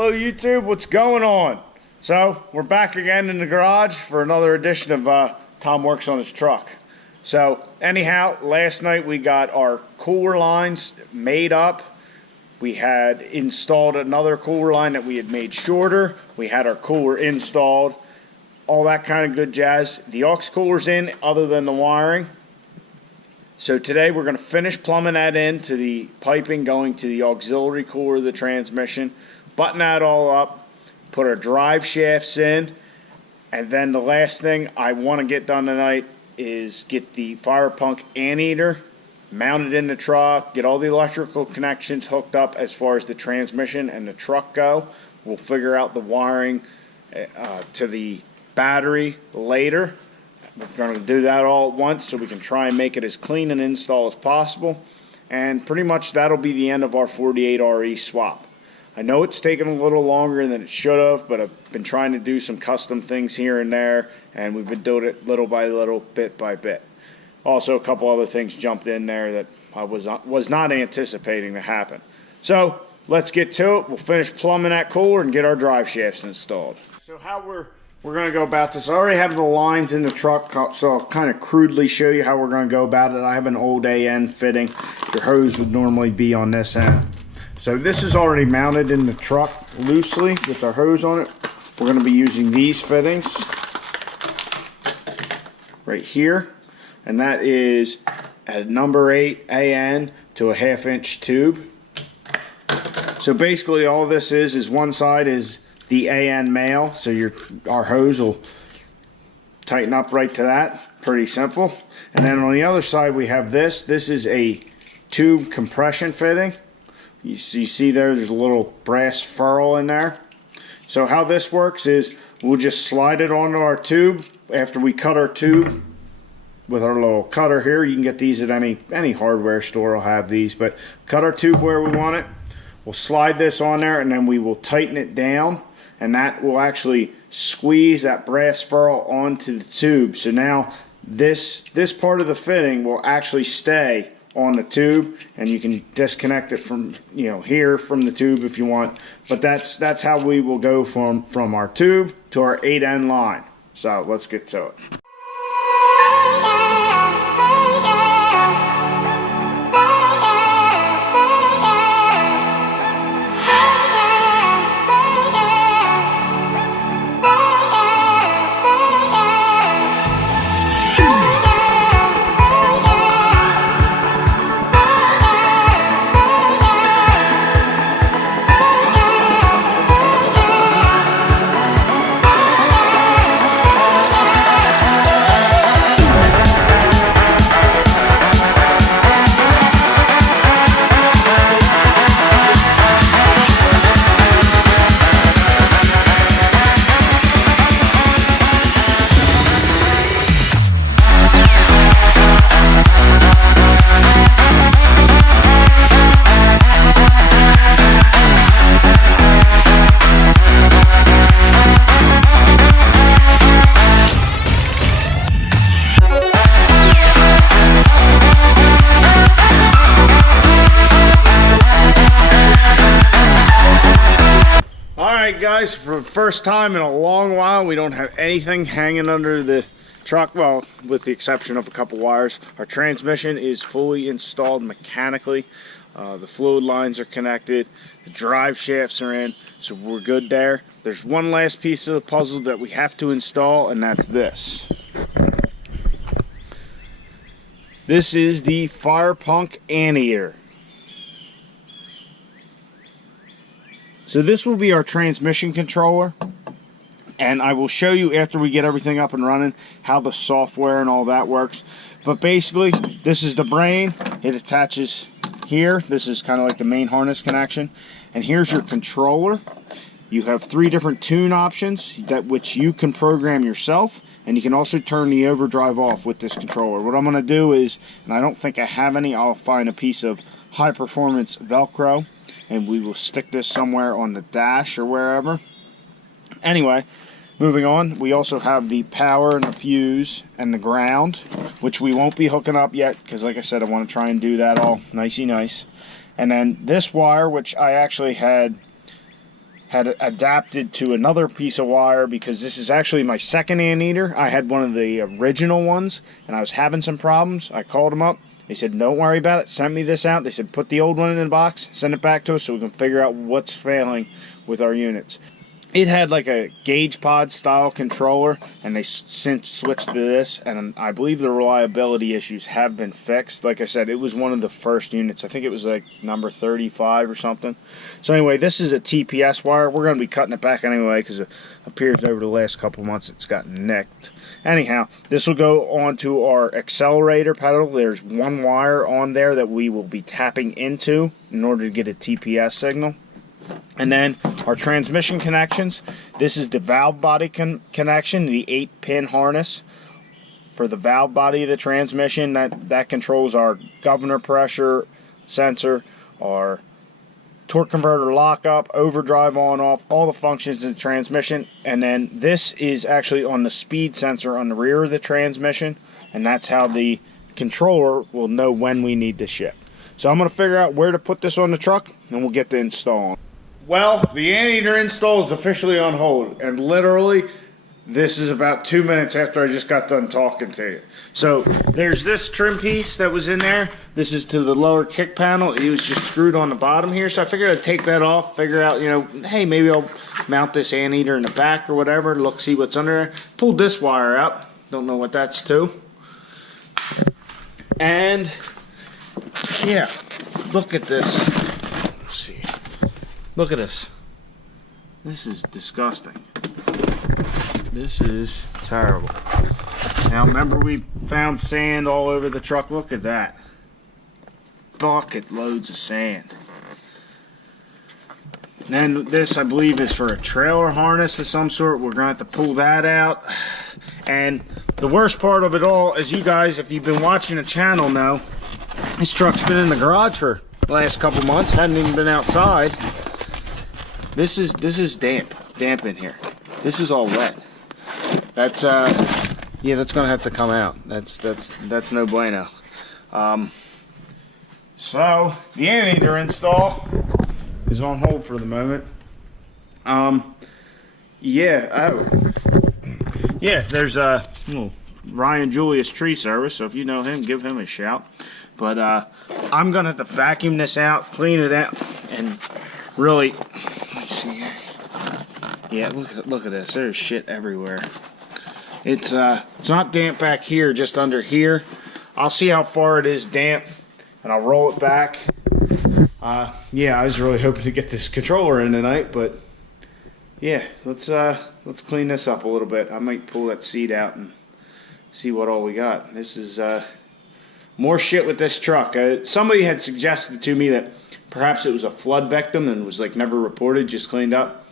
Hello YouTube, what's going on? So we're back again in the garage for another edition of Tom Works on His Truck. So anyhow, last night we got our cooler lines made up. We had installed another cooler line that we had made shorter. We had our cooler installed, all that kind of good jazz. The aux cooler's in other than the wiring. So today we're going to finish plumbing that into the piping going to the auxiliary cooler of the transmission, button that all up, put our drive shafts in, and then the last thing I want to get done tonight is get the fire punk anteater mounted in the truck, get all the electrical connections hooked up as far as the transmission and the truck go. We'll figure out the wiring to the battery later. We're going to do that all at once so we can try and make it as clean an install as possible. And pretty much that'll be the end of our 48RE swap. I know it's taken a little longer than it should have, but I've been trying to do some custom things here and there, and we've been doing it little by little, bit by bit. Also, a couple other things jumped in there that I was not anticipating to happen. So let's get to it. We'll finish plumbing that cooler and get our drive shafts installed. So how we're going to go about this, I already have the lines in the truck, so I'll kind of crudely show you how we're going to go about it. I have an old AN fitting. Your hose would normally be on this end. So this is already mounted in the truck loosely with our hose on it. We're going to be using these fittings right here, and that is a number 8 AN to a 1/2 inch tube. So basically all this is one side is the AN male, so our hose will tighten up right to that. Pretty simple. And then on the other side we have this. This is a tube compression fitting. You see there's a little brass ferrule in there. So how this works is we'll just slide it onto our tube. After we cut our tube with our little cutter here, you can get these at any hardware store will have these, but cut our tube where we want it. We'll slide this on there and then we will tighten it down, and that will actually squeeze that brass ferrule onto the tube. So now this part of the fitting will actually stay on the tube, and you can disconnect it from here from the tube if you want, but that's how we will go from our tube to our 8N line. So let's get to it. Alright guys, for the first time in a long while we don't have anything hanging under the truck, well, with the exception of a couple wires. Our transmission is fully installed mechanically. The fluid lines are connected, the drive shafts are in, so we're good there. There's one last piece of the puzzle that we have to install, and that's this. This is the fire punk anteater. So this will be our transmission controller, and I will show you after we get everything up and running how the software and all that works. But basically, this is the brain. It attaches here. This is kind of like the main harness connection. And here's your controller. You have 3 different tune options which you can program yourself, and you can also turn the overdrive off with this controller. What I'm going to do is, and I don't think I have any, I'll find a piece of high performance Velcro, and we will stick this somewhere on the dash or wherever. Anyway, moving on, we also have the power and the fuse and the ground, which we won't be hooking up yet because, like I said, I want to try and do that all nicey nice. And then this wire, which I actually had had adapted to another piece of wire because this is actually my second Anteater. I had one of the original ones and I was having some problems. I called them up. They said, don't worry about it. Send me this out. They said, put the old one in the box, send it back to us so we can figure out what's failing with our units. It had like a gauge pod style controller, and they since switched to this, and I believe the reliability issues have been fixed. Like I said, it was one of the first units. I think it was like number 35 or something. So anyway, this is a TPS wire. We're going to be cutting it back anyway because it appears over the last couple months it's gotten nicked. Anyhow, this will go onto our accelerator pedal. There's one wire on there that we will be tapping into in order to get a TPS signal. And then our transmission connections. This is the valve body connection, the 8-pin harness for the valve body of the transmission. That controls our governor pressure sensor, our torque converter lockup, overdrive on off, all the functions of the transmission. And then this is actually on the speed sensor on the rear of the transmission, and that's how the controller will know when we need to ship. So I'm going to figure out where to put this on the truck, and we'll get the install on. Well, the Anteater install is officially on hold, and literally this is about 2 minutes after I just got done talking to you. So there's this trim piece that was in there. This is to the lower kick panel. It was just screwed on the bottom here, so I figured I'd take that off, figure out, you know, hey, maybe I'll mount this Anteater in the back or whatever, look, see what's under there. Pulled this wire out. Don't know what that's to. And yeah, look at this. Let's see. Look at this. This is disgusting. This is terrible. Now remember, we found sand all over the truck. Look at that. Bucket loads of sand. And then this, I believe, is for a trailer harness of some sort. We're going to have to pull that out. And the worst part of it all is, you guys, if you've been watching the channel know, this truck's been in the garage for the last couple months. Hadn't even been outside. This is damp in here. This is all wet. That's yeah, that's gonna have to come out. That's no bueno. So the Anteater install is on hold for the moment. Yeah, there's Ryan Julius Tree Service, so if you know him, give him a shout. But I'm gonna have to vacuum this out, clean it out, and really, let me see here. Yeah, look at this. There's shit everywhere. It's not damp back here, just under here. I'll see how far it is damp, and I'll roll it back. Yeah, I was really hoping to get this controller in tonight, but yeah, let's clean this up a little bit. I might pull that seat out and see what all we got. This is more shit with this truck. Somebody had suggested to me that perhaps it was a flood victim and was like never reported, just cleaned up.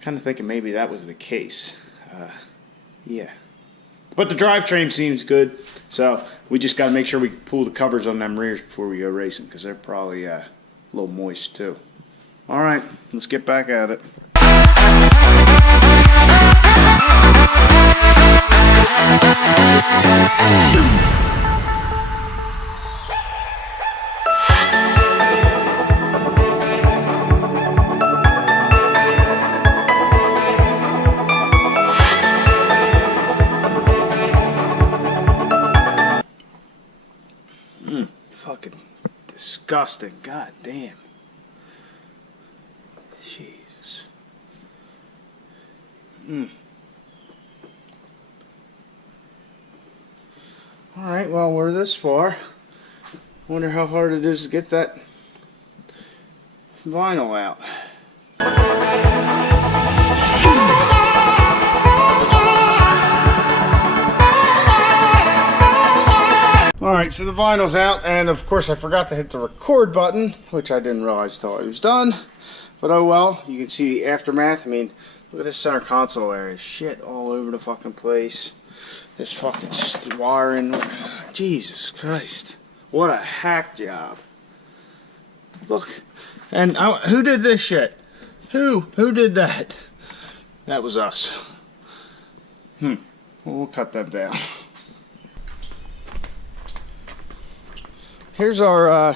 Kind of thinking maybe that was the case. Yeah. But the drivetrain seems good, so we just got to make sure we pull the covers on them rears before we go racing, because they're probably a little moist too. All right, let's get back at it. Fucking disgusting. God damn. Jesus. Alright, well, we're this far. Wonder how hard it is to get that vinyl out. Alright, so the vinyl's out, and of course I forgot to hit the record button, which I didn't realize till it was done. But oh well, you can see the aftermath. I mean, look at this center console area. Shit all over the fucking place. This fucking wiring. Jesus Christ. What a hack job. Look. And who did this shit? Who did that? That was us. Well, we'll cut that down. Here's our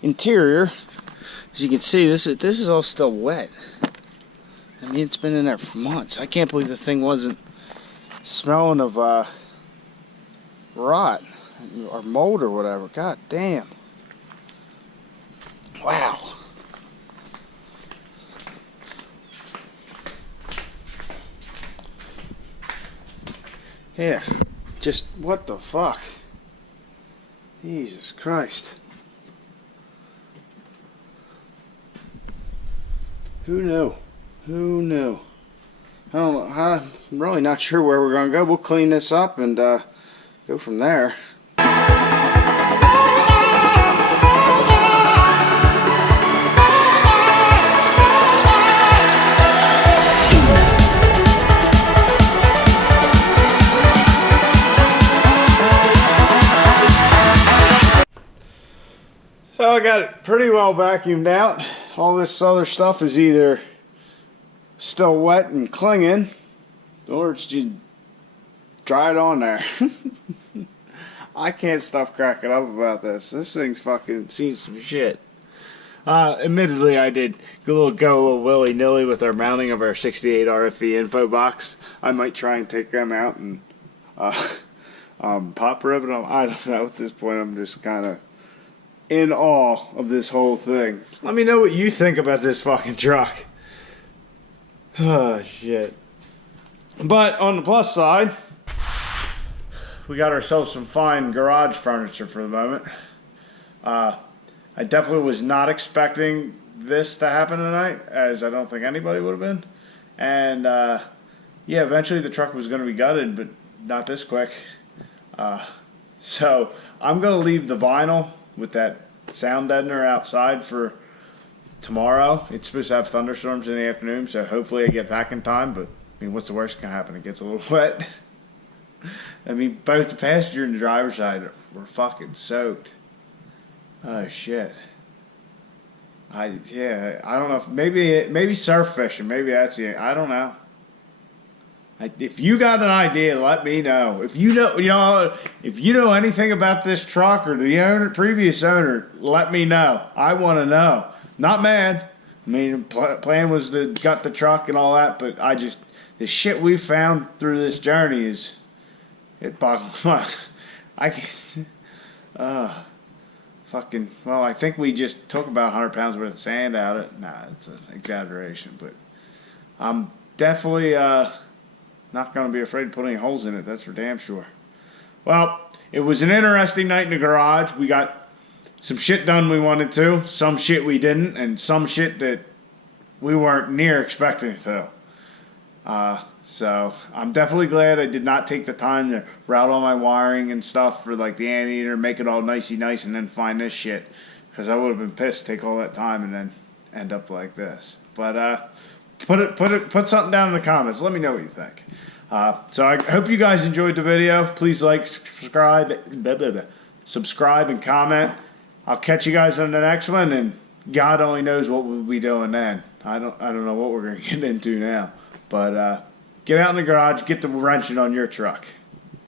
interior. As you can see, this is all still wet. I mean, it's been in there for months. I can't believe the thing wasn't smelling of rot or mold or whatever. God damn. Wow. Yeah, just what the fuck? Jesus Christ. Who knew? Who knew? I don't know. I'm really not sure where we're going to go. We'll clean this up and go from there. So I got it pretty well vacuumed out. All this other stuff is either still wet and clinging, or it's just dried on there. I can't stop cracking up about this. This thing's fucking seen some shit. Admittedly, I did go a little willy-nilly with our mounting of our 68 RFE info box. I might try and take them out and pop ribbon them. I don't know. At this point, I'm just kind of in awe of this whole thing. Let me know what you think about this fucking truck. Oh, shit. But on the plus side, we got ourselves some fine garage furniture for the moment. I definitely was not expecting this to happen tonight, as I don't think anybody would have been. And yeah, eventually the truck was going to be gutted, but not this quick. So I'm going to leave the vinyl with that sound deadener outside for tomorrow. It's supposed to have thunderstorms in the afternoon, so hopefully I get back in time. But I mean, what's the worst that can happen? It gets a little wet. I mean, both the passenger and the driver's side were fucking soaked. Oh shit. I don't know if maybe surf fishing. Maybe that's it. I don't know. If you got an idea, let me know. If you know anything about this truck or the previous owner, let me know. I want to know. Not mad. I mean, plan was to gut the truck and all that, but the shit we found through this journey it boggles my. I can't. Fucking. Well, I think we just took about 100 pounds worth of sand out of it. Nah, it's an exaggeration, but I'm definitely not going to be afraid to put any holes in it. That's for damn sure. Well, it was an interesting night in the garage. We got some shit done we wanted to, some shit we didn't, and some shit that we weren't near expecting to. So I'm definitely glad I did not take the time to route all my wiring and stuff for like the Anteater, make it all nicey nice, and then find this shit. Because I would have been pissed to take all that time and then end up like this. But put something down in the comments. Let me know what you think. So I hope you guys enjoyed the video. Please like, subscribe, and comment. I'll catch you guys on the next one, and God only knows what we'll be doing then. I don't know what we're gonna get into now, but get out in the garage, get the wrenching on your truck.